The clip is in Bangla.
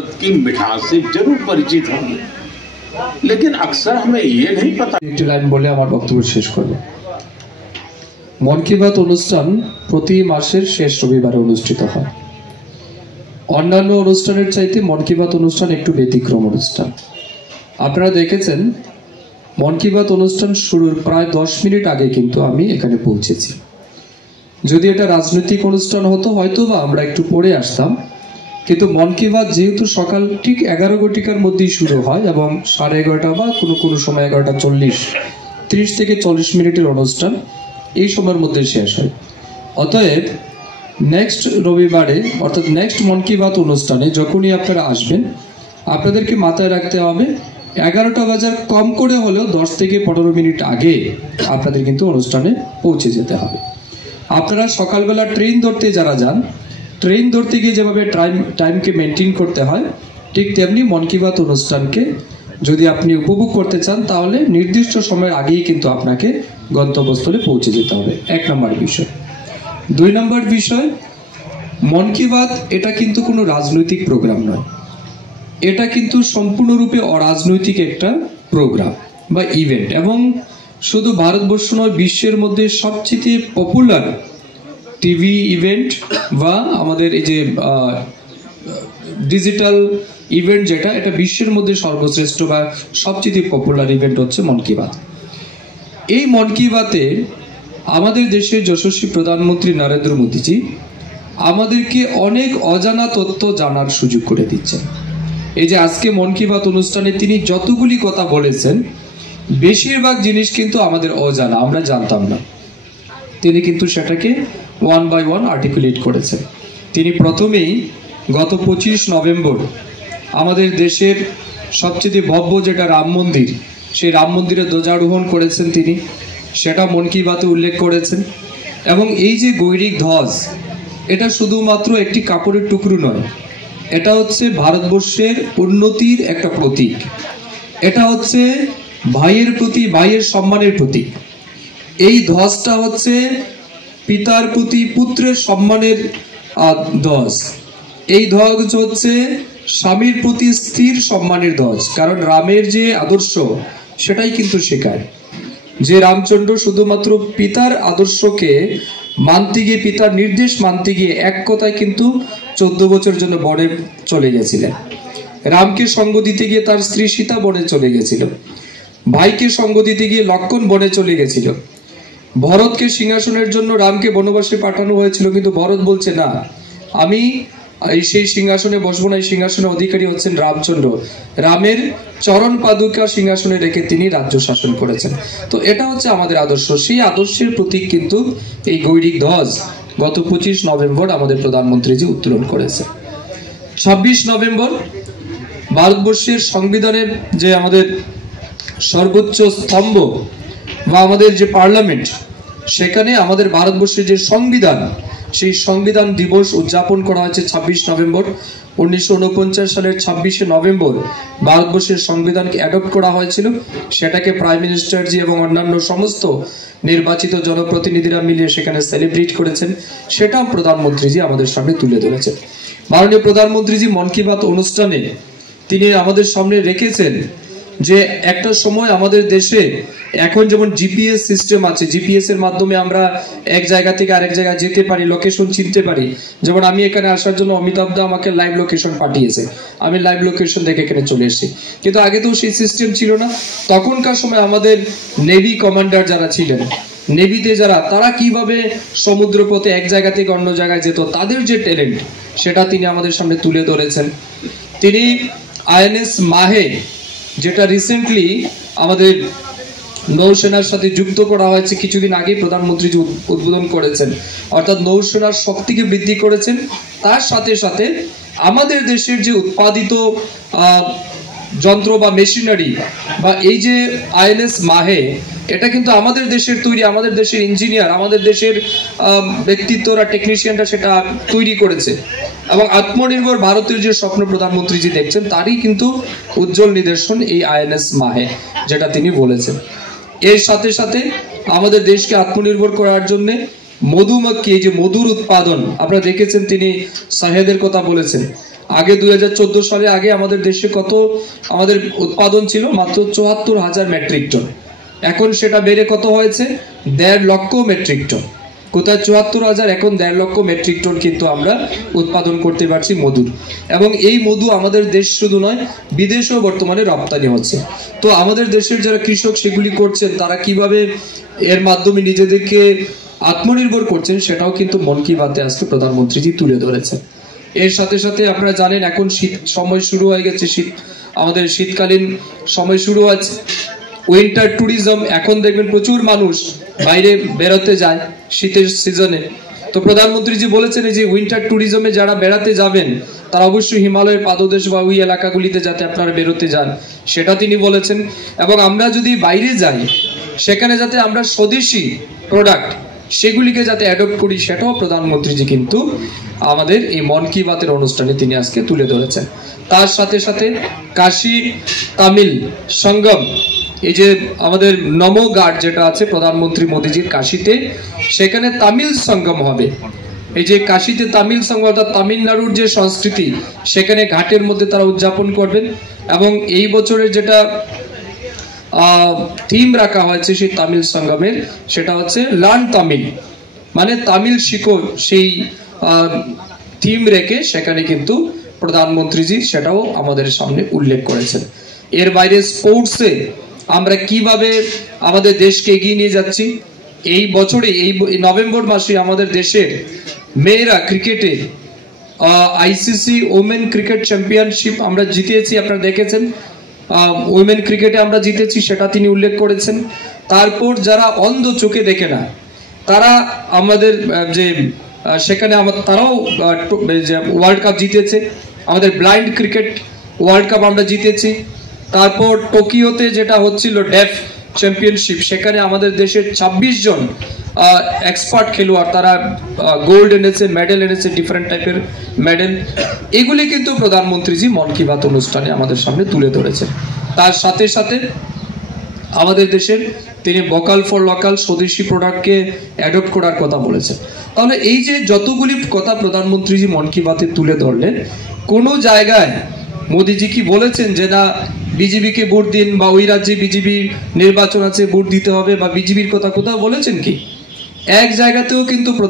भारत की मिठास से जरूर परिचित होंगे, लेकिन अक्सर हमें ये नहीं पता। एक लाइन बोले আমার বক্তব্য শেষ করব। মন কি বাত অনুষ্ঠান প্রতি মাসের শেষ রবিবারে অনুষ্ঠিত হয়। অন্যান্য অনুষ্ঠানের চাইতে মন কি বাত অনুষ্ঠান একটু ব্যতিক্রম অনুষ্ঠান। আপনারা দেখেছেন মন কি বাত অনুষ্ঠান শুরুর প্রায় 10 মিনিট আগে কিন্তু আমি এখানে পৌঁছেছি। যদি এটা রাজনৈতিক অনুষ্ঠান হতো হয়তো বা আমরা একটু পরে আসতাম, কিন্তু মন কি বাত যেহেতু সকাল ঠিক 11 ঘটিকার মধ্যেই শুরু হয় এবং 11:30 বা কোনো সময় 11:40, 30 থেকে 40 মিনিটের অনুষ্ঠান এই সময়ের মধ্যে শেষ হয়। অতএব নেক্সট রবিবারে অর্থাৎ নেক্সট মন কি বাত অনুষ্ঠানে যখনই আপনারা আসবেন আপনাদেরকে মাথায় রাখতে হবে 11টা বাজার কম করে হলেও 10 থেকে 15 মিনিট আগে আপনাদের কিন্তু অনুষ্ঠানে পৌঁছে যেতে হবে। আপনারা সকালবেলা ট্রেন ধরতে যারা যান, ট্রেন ধরতে গিয়ে যেভাবে টাইমকে মেনটেন করতে হয় ঠিক তেমনি মন কি বাত অনুষ্ঠানকে যদি আপনি উপভোগ করতে চান তাহলে নির্দিষ্ট সময়ের আগেই কিন্তু আপনাকে গন্তব্যস্থলে পৌঁছে যেতে হবে। 1 নম্বর বিষয়। 2 নম্বর বিষয়, মন কি বাত এটা কিন্তু কোনো রাজনৈতিক প্রোগ্রাম নয়, এটা কিন্তু সম্পূর্ণরূপে অরাজনৈতিক একটা প্রোগ্রাম বা ইভেন্ট এবং শুধু ভারতবর্ষ নয় বিশ্বের মধ্যে সবচেয়ে পপুলার টিভি ইভেন্ট বা আমাদের এই যে ডিজিটাল ইভেন্ট যেটা এটা বিশ্বের মধ্যে সর্বশ্রেষ্ঠ বা সবচেয়ে পপুলার ইভেন্ট হচ্ছে মন কি বাত। এই মন কি বাতে আমাদের দেশের যশস্বী প্রধানমন্ত্রী নরেন্দ্র মোদীজি আমাদেরকে অনেক অজানা তথ্য জানার সুযোগ করে দিচ্ছেন। এই যে আজকে মন কি বাত অনুষ্ঠানে তিনি যতগুলি কথা বলেছেন বেশিরভাগ জিনিস কিন্তু আমাদের অজানা, আমরা জানতাম না। তিনি কিন্তু সেটাকে 1 by 1 আর্টিকুলেট করেছেন। তিনি প্রথমেই গত 25 নভেম্বর আমাদের দেশের সবচেয়ে ভব্য যেটা রাম মন্দির, সেই রাম মন্দিরে ধ্বজারোহণ করেছেন তিনি, সেটা মন কি বাতে উল্লেখ করেছেন। এবং এই যে গৈরিক ধ্বজ এটা শুধুমাত্র একটি কাপড়ের টুকরো নয়, এটা হচ্ছে ভারতবর্ষের উন্নতির একটা প্রতীক, এটা হচ্ছে ভাইয়ের প্রতি ভাইয়ের সম্মানের প্রতীক। এই ধ্বজটা হচ্ছে পিতার প্রতি পুত্রের সম্মানের ধ্বজ। এই ধ্বজ হচ্ছে স্বামীর প্রতি স্ত্রীর সম্মানের ধ্বজ, কারণ রামের যে আদর্শ সেটাই কিন্তু শেখায় যে রামচন্দ্র শুধুমাত্র পিতার আদর্শকে মানতে গিয়ে, পিতার নির্দেশ মানতে গিয়ে এক কথায় কিন্তু 14 বছর জন্য বনে চলে গেছিলেন। রামকে সঙ্গ দিতে গিয়ে তার স্ত্রী সীতা বনে চলে গেছিল, ভাইকে সঙ্গ দিতে গিয়ে লক্ষ্মণ বনে চলে গেছিল, ভরতকে সিংহাসনের জন্য রামকে বনবাসে পাঠানো হয়েছিল, কিন্তু ভরত বলছে না, আমি সেই সিংহাসনে বসবো না, এই সিংহাসনের অধিকারী হচ্ছেন রামচন্দ্র। রামের চরণ পাদুকা সিংহাসনে রেখে তিনি রাজ্য শাসন করেছেন। তো এটা হচ্ছে আমাদের আদর্শ, সেই আদর্শের প্রতীক কিন্তু এই গৈরিক ধ্বজ গত 25 নভেম্বর আমাদের প্রধানমন্ত্রীজি উত্তোলন করেছে। 26 নভেম্বর ভারতবর্ষের সংবিধানের যে আমাদের সর্বোচ্চ স্তম্ভ বা আমাদের যে পার্লামেন্ট, সেখানে আমাদের ভারতবর্ষের যে সংবিধান, সেই সংবিধান দিবস উদযাপন করা হয়েছে 26 নভেম্বর। 1949 সালের 26শে নভেম্বর ভারতবর্ষের সংবিধানকে অ্যাডপ্ট করা হয়েছিল। সেটাকে প্রাইম মিনিস্টারজি এবং অন্যান্য সমস্ত নির্বাচিত জনপ্রতিনিধিরা মিলিয়ে সেখানে সেলিব্রেট করেছেন, সেটাও প্রধানমন্ত্রীজি আমাদের সামনে তুলে ধরেছেন। মাননীয় প্রধানমন্ত্রীজি মন কি বাত অনুষ্ঠানে তিনি আমাদের সামনে রেখেছেন যে একটা সময় আমাদের দেশে এখন যেমন জিপিএস সিস্টেম আছে, জিপিএস এর মাধ্যমে আমরা এক জায়গা থেকে আরেক জায়গায় যেতে পারি, লোকেশন চিনতে পারি। যেমন আমি এখানে আসার জন্য অমিতাভ দা আমাকে লাইভ লোকেশন পাঠিয়েছে, আমি লাইভ লোকেশন দেখে এখানে চলে এসেছি। কিন্তু আগে তো সেই সিস্টেম ছিল না। তখনকার সময় আমাদের নেভি কমান্ডার যারা ছিলেন, নেভিতে যারা, তারা কিভাবে সমুদ্রপথে এক জায়গা থেকে অন্য জায়গায় যেত, তাদের যে ট্যালেন্ট সেটা তিনি আমাদের সামনে তুলে ধরেছেন। তিনি আইএনএস মাহে, যেটা রিসেন্টলি আমাদের নৌসেনার সাথে যুক্ত করা হয়েছে, কিছুদিন আগে প্রধানমন্ত্রী উদ্বোধন করেছেন, অর্থাৎ নৌসেনার শক্তিকে বৃদ্ধি করেছেন। তার সাথে সাথে আমাদের দেশের যে উৎপাদিত যন্ত্র বা মেশিনারি বা এই যে আইএনএস মাহে, এটা কিন্তু আমাদের দেশের তৈরি, আমাদের দেশের ইঞ্জিনিয়ার, আমাদের দেশের ব্যক্তিত্বরা, টেকনিশিয়ানরা সেটা তৈরি করেছে। এবং আত্মনির্ভর ভারতের যে স্বপ্ন প্রধানমন্ত্রীজি দেখছেন তারই কিন্তু উজ্জ্বল নিদর্শন এই আইএনএস মাহে, যেটা তিনি বলেছেন। এর সাথে সাথে আমাদের দেশকে আত্মনির্ভর করার জন্য মধুমাখি, এই যে মধুর উৎপাদন, আপনারা দেখেছেন তিনি শাহেদের কথা বলেছেন। আগে 2014 সালে আগে আমাদের দেশে কত আমাদের উৎপাদন ছিল? মাত্র 74,000 মেট্রিক টন। এখন সেটা বেড়ে কত হয়েছে? 1.5 লক্ষ মেট্রিক টন। কোথায় 74,000, এখন 1.5 লক্ষ মেট্রিক টন কিন্তু আমরা উৎপাদন করতে পারছি মধুর। এবং এই মধু আমাদের দেশ শুধু নয়, বিদেশেও বর্তমানে রপ্তানি হচ্ছে। তো আমাদের দেশের যারা কৃষক সেগুলি করছেন, তারা কিভাবে এর মাধ্যমে নিজেদেরকে আত্মনির্ভর করছেন সেটাও কিন্তু মন কি বাতে আজকে প্রধানমন্ত্রীজি তুলে ধরেছেন। এর সাথে সাথে আপনারা জানেন এখন শীত সময় শুরু হয়ে গেছে, আমাদের শীতকালীন সময় শুরু আছে, উইন্টার ট্যুরিজম। এখন দেখবেন প্রচুর মানুষ বাইরে বেরোতে যায় শীতের সিজনে। তো প্রধানমন্ত্রীজি বলেছেন যে উইন্টার ট্যুরিজমে যারা বেড়াতে যাবেন তারা অবশ্যই হিমালয়ের পাদদেশ বা ওই এলাকাগুলিতে যাতে আপনারা বেরোতে যান সেটা তিনি বলেছেন। এবং আমরা যদি বাইরে যাই সেখানে যাতে আমরা স্বদেশি প্রোডাক্ট সেগুলিকে যাতে অ্যাডপ্ট করি সেটাও প্রধানমন্ত্রীজি কিন্তু আমাদের এই মন কি বাতের অনুষ্ঠানে তিনি আজকে তুলে ধরেছেন। তার সাথে সাথে কাশী তামিল সঙ্গম, এই যে আমাদের নমো ঘাট যেটা আছে প্রধানমন্ত্রী মোদীজির কাশীতে, সেখানে তামিল সঙ্গম হবে। এই যে কাশীতে তামিল সঙ্গম অর্থাৎ তামিলনাড়ুর যে সংস্কৃতি সেখানে ঘাটের মধ্যে তারা উদযাপন করবেন। এবং এই বছরের যেটা থিম রাখা হয়েছে সেই তামিল সঙ্গমের, সেটা হচ্ছে লার্ন তামিল, মানে তামিল শিখো, সেই থিম রেখে সেখানে কিন্তু প্রধানমন্ত্রীজি সেটাও আমাদের সামনে উল্লেখ করেছেন। এর বাইরে স্পোর্টসে আমরা কিভাবে আমাদের দেশকে এগিয়ে নিয়ে যাচ্ছি, এই বছরে এই নভেম্বর মাসে আমাদের দেশের মেয়েরা ক্রিকেটে আইসিসি ওমেন ক্রিকেট চ্যাম্পিয়নশিপ আমরা জিতেছি, আপনারা দেখেছেন। উইমেন ক্রিকেটে আমরা জিতেছি সেটা তিনি উল্লেখ করেছেন। তারপর যারা অন্ধ চোখে দেখে না তারা আমাদের যে সেখানে তারাও ওয়ার্ল্ড কাপ জিতেছে। আমাদের ব্লাইন্ড ক্রিকেট ওয়ার্ল্ড কাপ আমরা জিতেছি। তারপর টোকিওতে যেটা হচ্ছিল ডেফ চ্যাম্পিয়নশিপ, সেখানে আমাদের দেশের 26 জন এক্সপার্ট খেলোয়াড় তারা গোল্ড এনেছে, মেডেল এনেছে, ডিফারেন্ট টাইপের মেডেল। এগুলি কিন্তু প্রধানমন্ত্রীজি মন কি বাত অনুষ্ঠানে আমাদের সামনে তুলে ধরেছেন। তার সাথে সাথে আমাদের দেশের তিনি ভোকাল ফর লোকাল, স্বদেশি প্রোডাক্টকে অ্যাডপ্ট করার কথা বলেছেন। তাহলে এই যে যতগুলি কথা প্রধানমন্ত্রীজি মন কি বাতে তুলে ধরলেন, কোনো জায়গায় মোদীজি কি বলেছেন যে না বিজেপিকে ভোট দিন বা ওই রাজ্যে বিজেপি নির্বাচন আছে ভোট দিতে হবে বা বিজেপির কথা কোথাও বলেছেন কি? এক জায়গাতেও কিন্তু